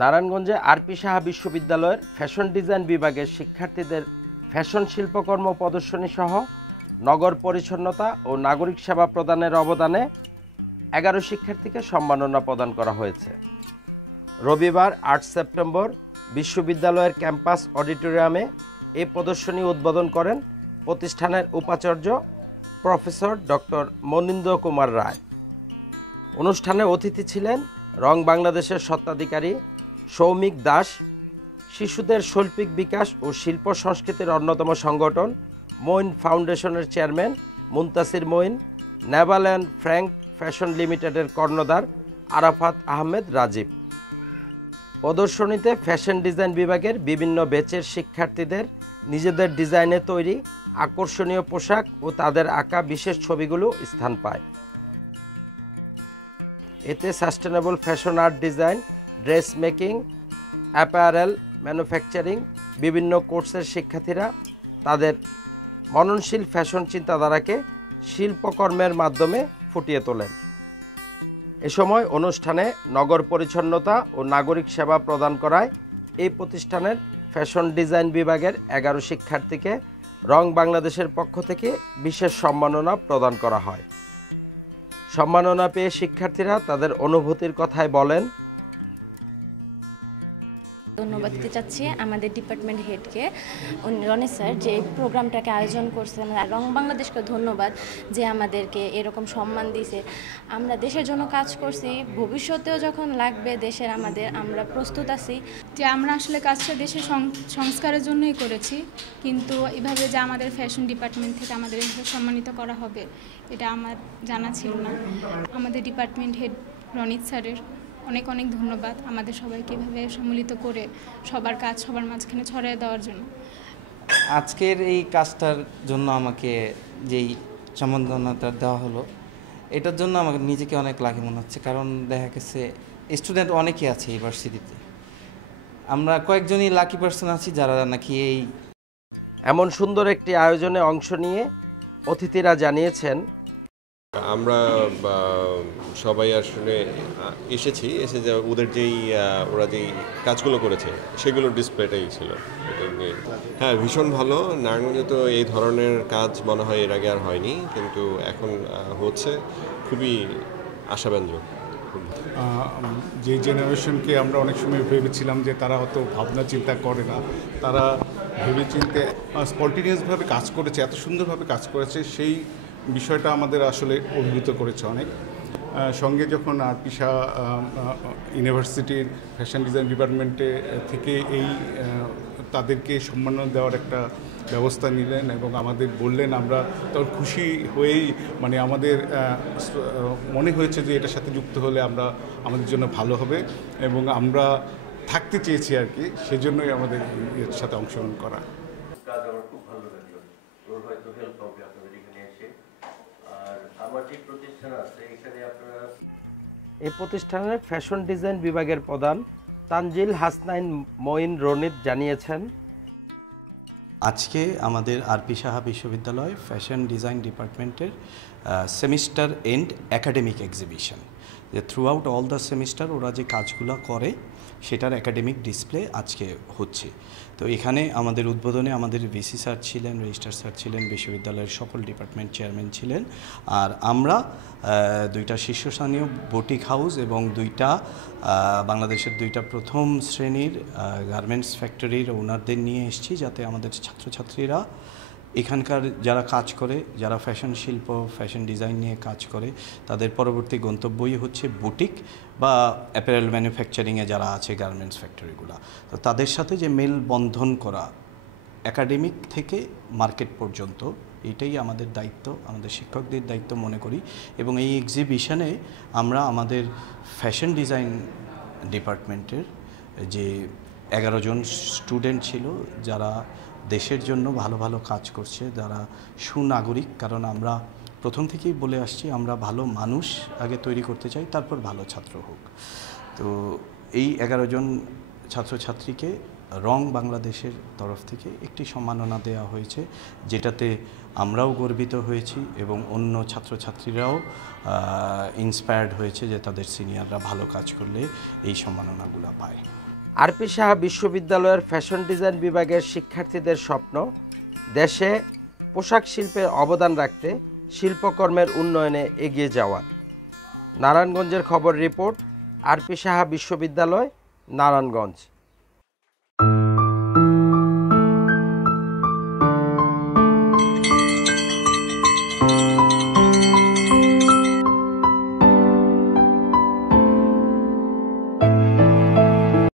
নারায়ণগঞ্জে আরপি সাহা বিশ্ববিদ্যালয়ের fashion design বিভাগের শিক্ষার্থীদের ফ্যাশন শিল্পকর্ম প্রদর্শনী সহ নগর পরিচ্ছন্নতা ও নাগরিক সেবা প্রদানের অবদানে 11 শিক্ষার্থীকে সম্মাননা প্রদান করা হয়েছে। রবিবার 8 সেপ্টেম্বর বিশ্ববিদ্যালয়ের ক্যাম্পাস অডিটোরিয়ামে এই প্রদর্শনী উদ্বোধন করেন প্রতিষ্ঠানের উপাচার্য প্রফেসর ডক্টর মনীন্দ্র কুমার রায়। অনুষ্ঠানে অতিথি ছিলেন রং বাংলাদেশের স্বত্বাধিকারী সৌমিক দাস, শিশুদের শৈল্পিক বিকাশ ও শিল্প সংস্কৃতির অন্যতম সংগঠন মঈন ফাউন্ডেশনের chairman Muntasir Moin, Naval and Frank Fashion লিমিটেডের কর্ণধার আরাফাত আহমেদ রাজীব। প্রদর্শনীতে ফ্যাশন ডিজাইন বিভাগের বিভিন্ন ব্যাচের শিক্ষার্থীদের নিজেদের ডিজাইনে তৈরি আকর্ষণীয় পোশাক ও তাদের আঁকা বিশেষ ছবিগুলো স্থান পায়। এতে sustainable fashion art design, dress making, apparel manufacturing বিভিন্ন কোর্সের শিক্ষার্থীরা তাদের মননশীল ফ্যাশন চিন্তাধারাকে শিল্পকর্মের মাধ্যমে ফুটিয়ে তোলেন। এ সময় অনুষ্ঠানে নগর পরিচ্ছন্নতা ও নাগরিক সেবা প্রদান করায় এই প্রতিষ্ঠানের ফ্যাশন ডিজাইন বিভাগের 11 শিক্ষার্থীকে রং বাংলাদেশের পক্ষ থেকে বিশেষ সম্মাননা প্রদান করা হয়। সম্মাননা পেয়ে শিক্ষার্থীরা তাদের অনুভূতির কথায় বলেন। ধন্যবাদ দিতে চাচ্ছি আমাদের ডিপার্টমেন্ট হেডকে, রনি স্যার, যে প্রোগ্রামটাকে আয়োজন করছে। রং বাংলাদেশকে ধন্যবাদ যে আমাদেরকে এরকম সম্মান দিয়েছে। আমরা দেশের জন্য কাজ করছি, ভবিষ্যতেও যখন লাগবে দেশের আমরা প্রস্তুত আছি। যে আমরা আসলে কাজটা দেশের সংস্কারের জন্যই করেছি, কিন্তু এভাবে যে আমাদের ফ্যাশন ডিপার্টমেন্ট থেকে আমাদের সম্মানিত করা হবে এটা আমার জানা ছিল না। আমাদের ডিপার্টমেন্ট হেড রনিত স্যারের অনেক অনেক ধন্যবাদ আমাদের সবাইকে এভাবে সম্মিলিত করে সবার কাজ সবার মাঝখানে ছড়িয়ে দেওয়ার জন্য। আজকের এই কাজটার জন্য আমাকে যেই সম্মাননাটা দেওয়া হলো, এটার জন্য আমাকে নিজেকে অনেক লাকি মনে হচ্ছে। কারণ দেখা গেছে স্টুডেন্ট অনেকেই আছে ইউনিভার্সিটিতে, আমরা কয়েকজনই লাকি পার্সন আছি যারা নাকি এই এমন সুন্দর একটি আয়োজনে অংশ নিয়ে অতিথিরা জানিয়েছেন, আমরা সবাই আসলে এসে যে ওদের ওরা যেই কাজগুলো করেছে সেগুলোর ডিসপ্লেটাই ছিল। হ্যাঁ, ভীষণ ভালো। নারায়ণগঞ্জে তো এই ধরনের কাজ মনে হয় এর আগে আর হয়নি, কিন্তু এখন হচ্ছে, খুবই আশাব্যঞ্জক। যে জেনারেশনকে আমরা অনেক সময় ভেবেছিলাম যে তারা হয়তো ভাবনা চিন্তা করে না, তারা ভেবে চিন্তে স্পন্টেনিয়াসভাবে কাজ করেছে, এত সুন্দরভাবে কাজ করেছে, সেই বিষয়টা আমাদের আসলে অভিভূত করেছে অনেক। সঙ্গে যখন আরপি সাহা ইউনিভার্সিটির ফ্যাশন ডিজাইন ডিপার্টমেন্টে থেকে এই তাদেরকে সম্মাননা দেওয়ার একটা ব্যবস্থা নিলেন এবং আমাদের বললেন, আমরা তখন খুশি হয়েই আমাদের মনে হয়েছে যে এটার সাথে যুক্ত হলে আমাদের জন্য ভালো হবে এবং আমরা থাকতে চেয়েছি আর কি, সেজন্যই আমাদের এর সাথে অংশগ্রহণ করা। এই প্রতিষ্ঠানের ফ্যাশন ডিজাইন বিভাগের প্রধান তানজিল হাসনাইন মঈন রনিত জানিয়েছেন, আজকে আমাদের আরপি সাহা বিশ্ববিদ্যালয় ফ্যাশন ডিজাইন ডিপার্টমেন্টের সেমিস্টার এন্ড একাডেমিক এক্সিবিশন, যে through out all the semester ওরা যে কাজগুলো করে সেটার একাডেমিক ডিসপ্লে আজকে হচ্ছে। তো এখানে আমাদের উদ্বোধনে আমাদের ভিসি স্যার ছিলেন, রেজিস্ট্রার স্যার ছিলেন, বিশ্ববিদ্যালয়ের সকল ডিপার্টমেন্ট চেয়ারম্যান ছিলেন, আর আমরা 2টা শীর্ষস্থানীয় বুটিক হাউস এবং বাংলাদেশের 2টা প্রথম শ্রেণীর গার্মেন্টস ফ্যাক্টরির ওনারদের নিয়ে এসেছি, যাতে আমাদের ছাত্রছাত্রীরা এখানকার যারা কাজ করে, যারা ফ্যাশন শিল্প ফ্যাশন ডিজাইন নিয়ে কাজ করে, তাদের পরবর্তী গন্তব্যই হচ্ছে বুটিক বা অ্যাপারেল ম্যানুফ্যাকচারিংয়ে যারা আছে গার্মেন্টস ফ্যাক্টরিগুলো। তো তাদের সাথে যে মেল বন্ধন করা একাডেমিক থেকে মার্কেট পর্যন্ত, এটাই আমাদের দায়িত্ব, আমাদের শিক্ষকদের দায়িত্ব মনে করি। এবং এই এক্সিবিশনে আমরা আমাদের ফ্যাশন ডিজাইন ডিপার্টমেন্টের যে 11 জন স্টুডেন্ট ছিল, যারা দেশের জন্য ভালো ভালো কাজ করছে, যারা সুনাগরিক, কারণ আমরা প্রথম থেকেই বলে আসছি আমরা ভালো মানুষ আগে তৈরি করতে চাই, তারপর ভালো ছাত্র হোক। তো এই 11 জন ছাত্রছাত্রীকে রং বাংলাদেশের তরফ থেকে একটি সম্মাননা দেওয়া হয়েছে, যেটাতে আমরাও গর্বিত হয়েছি এবং অন্য ছাত্রছাত্রীরাও ইন্সপায়ার্ড হয়েছে যে তাদের সিনিয়ররা ভালো কাজ করলে এই সম্মাননাগুলো পায়। আরপি সাহা বিশ্ববিদ্যালয়ের ফ্যাশন ডিজাইন বিভাগের শিক্ষার্থীদের স্বপ্ন দেশে পোশাক শিল্পের অবদান রাখতে শিল্পকর্মের উন্নয়নে এগিয়ে যাওয়ার। নারায়ণগঞ্জের খবর রিপোর্ট, আরপি সাহা বিশ্ববিদ্যালয়, নারায়ণগঞ্জ।